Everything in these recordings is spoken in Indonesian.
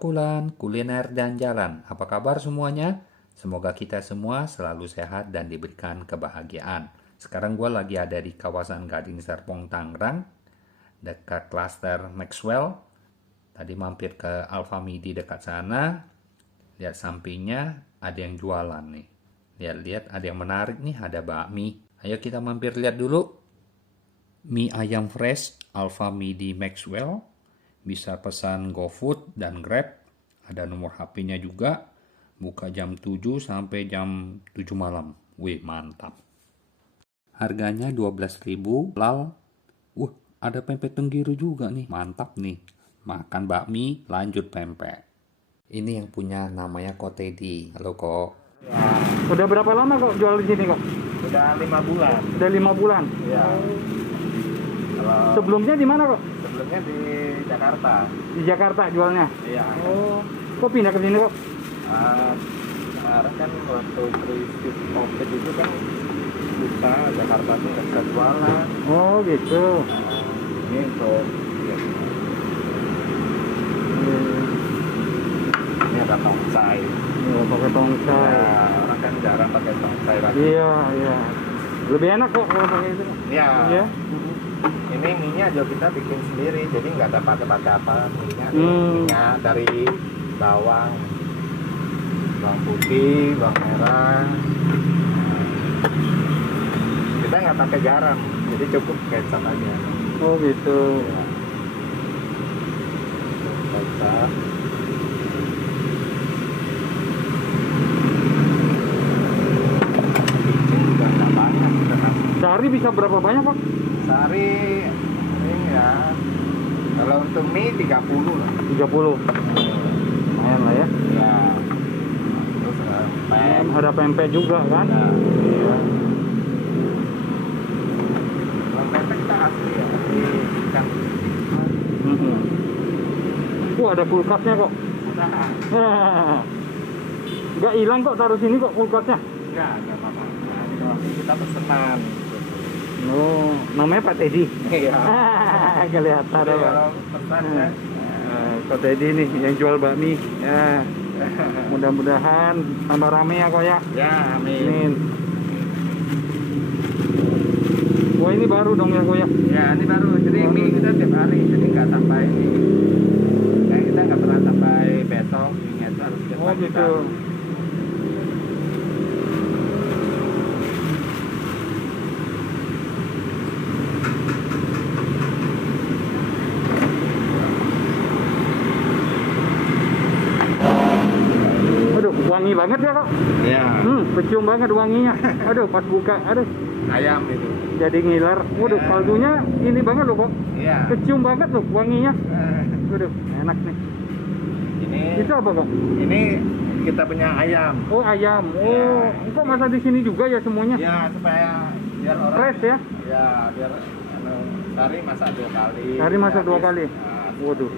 Perkulan, kuliner, dan jalan. Apa kabar semuanya? Semoga kita semua selalu sehat dan diberikan kebahagiaan. Sekarang gue lagi ada di kawasan Gading Serpong, Tangerang, dekat klaster Maxwell. Tadi mampir ke Alfamidi dekat sana. Lihat sampingnya ada yang jualan nih. Lihat-lihat ada yang menarik nih, ada bakmi. Ayo kita mampir lihat dulu. Mie ayam fresh Alfamidi Maxwell. Bisa pesan GoFood dan Grab. Ada nomor HP-nya juga. Buka jam 7 sampai jam 7 malam. Wih, mantap. Harganya 12.000 lal. Ada pempek tenggiri juga nih. Mantap nih. Makan bakmi, lanjut pempek. Ini yang punya namanya Ko Teddy. Halo Ko. Ya, Udah berapa lama kok jual di sini kok? udah 5 bulan. Udah 5 bulan. Ya. Kalau Sebelumnya di mana kok? sebelumnya di Jakarta. Di Jakarta jualnya. Iya. Oh, kok pindah ke sini kok? Kemarin kan waktu krisis COVID itu kan susah, Jakarta tuh nggak bisa jualan. Oh gitu. Ini untuk ini ada tongsai. Oh, pakai tongsai. Ya, orang kan jarang pakai tongsai lagi. Iya, iya. Lebih enak kok kalau pakai itu. Ya. Iya. Ini minyak juga kita bikin sendiri, jadi nggak ada pakai apa minyak. Hmm. Minyak dari bawang putih, bawang merah. Kita nggak pakai garam, jadi cukup kecap aja. Oh gitu. Ya. Kecap. Bicin juga nggak banyak, kita kasih. Sehari bisa berapa banyak kok? Sehari ini ya, kalau untuk mie 30 lah. 30. Lumayan lah ya. Ya. Terus pempek. Ada pempek juga kan? Ya. Iya. Kalau pempek kita asli ya, asli ikan. Ada kulkasnya kok. Nah, Nggak hilang kok taruh sini kok kulkasnya. enggak apa-apa. Nah, ini kita pesenan. Oh, namanya Pak Teddy. Iya. Kelihatan Jadi apa? kalau pesan kan, Pak Teddy nih yang jual bakmi. Ya, mudah-mudahan tambah rame ya kok ya. ya amin. Amin. Wah ini baru dong ya kok ya. Ya ini baru, jadi mie kita tiap hari, jadi nggak sampai ini. Kayak kita nggak pernah sampai besok, mie itu harus tiap Oh hari gitu. kita. Aduh, wangi banget ya kok. Ya, Kecium banget wanginya. Aduh, pas buka, aduh, ayam itu. jadi ngiler. Waduh, Ya. kaldunya ini banget loh kok. Iya. Kecium banget loh wanginya. Waduh, enak nih. Ini Itu apa kok? ini kita punya ayam. Oh ayam. Oh, kok masa di sini juga ya semuanya? Ya supaya biar orang Fresh ya? Ya biar sehari masak 2 kali. Sehari masak Ya, 2 kali? nah, Waduh.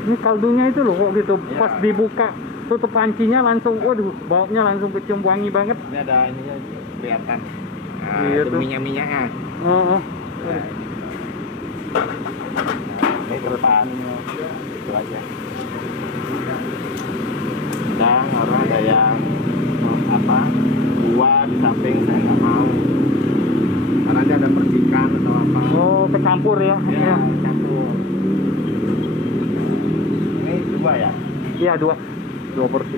Ini kaldunya itu loh kok gitu. Ya. Pas dibuka tutup pancinya langsung, waduh, baunya langsung kecium wangi banget. Ini ada ininya kelihatan. Nah, Iya itu tuh. minyak-minyaknya. Oh, oh. Nah, ini depan itu aja. Dan orang ada yang apa buah di samping, saya nggak mau karena dia ada percikan atau apa. Oh, kecampur ya? Ya, campur. Ini 2 ya. Iya, 2 porsi.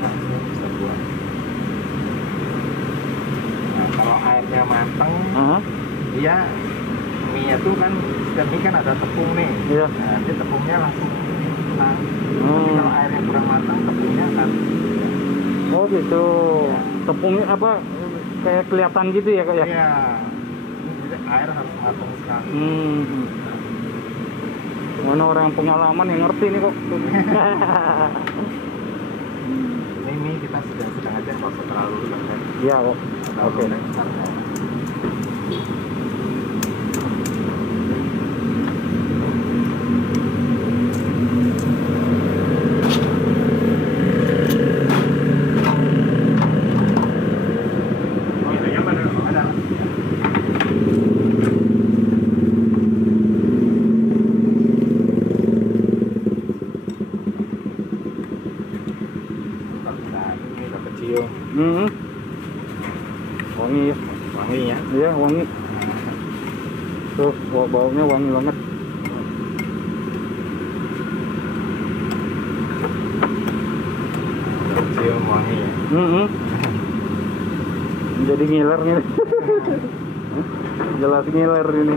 Langsung bisa buat. Nah, kalau airnya mateng, Aha. dia mie itu kan setiap mie kan ada tepung nih. Iya. Nah, nanti tepungnya langsung hilang. Tapi Hmm. kalau airnya kurang matang, tepungnya akan Oh gitu. Iya. Tepungnya apa? Kayak kelihatan gitu ya kok ya? Iya. Jadi air harus matang sekali. Mana orang yang pengalaman yang ngerti nih kok. Ini mie kita sedang aja, kalau terlalu lembek. Iya kok. Terlalu Oke. lembek, ntar nggak. Oh, iya, ada. Hmm. Wangi ya. Wangi ya. Iya, wangi. Tuh, baunya wangi banget. Cium wangi ya. Hmm. Jadi ngiler nih. Jelas ngiler ini.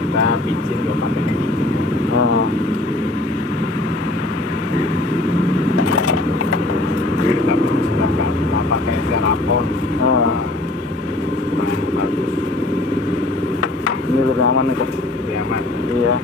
Kita picin nggak pakai gigi. Oh. Kita sudah nggak pakai serapon. Ah. Kurang bagus. Ini lebih aman nih, Kak. Lebih aman. Iya.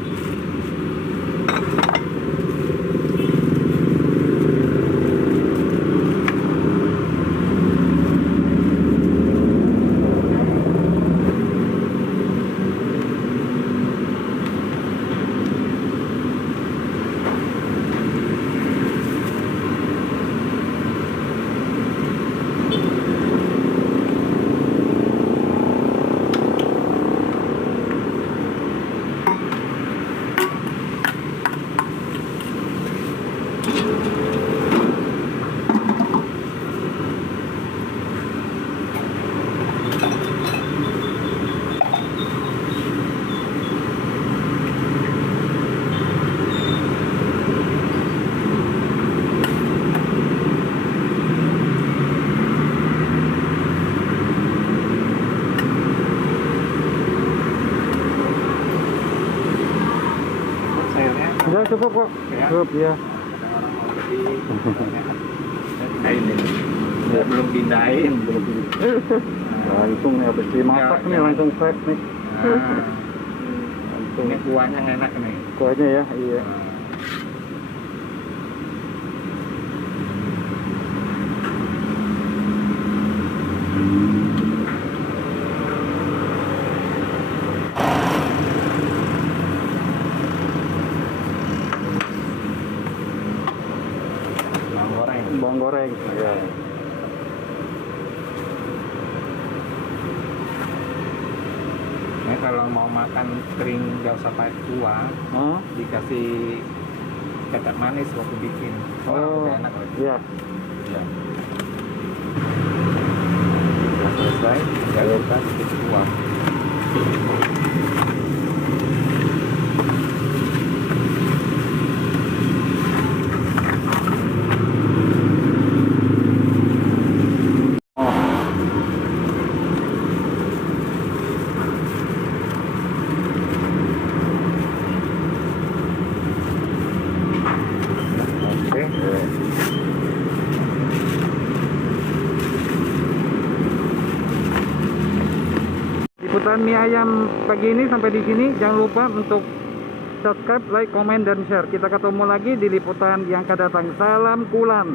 Sayurnya Udah cukup kok. Ya. Cukup ya. ada orang mau lebih pindahin ini. Ya, belum pindahin. Langsung nih habis dimasak Ya, nih ya. langsung fresh nih. Nah, Langsung. ini kuahnya enak nih. Kuahnya ya, iya. Bawang goreng. Bawang goreng. Ya. Ini kalau mau makan kering nggak usah pakai kuah, Hah? dikasih kecap manis waktu bikin. Oh, udah enak loh. iya. Ya. Udah selesai, tinggal kita sedikit kuah. Oke. Liputan mie ayam pagi ini sampai di sini. Jangan lupa untuk subscribe, like, komen, dan share. Kita ketemu lagi di liputan yang akan datang. Salam Kulan.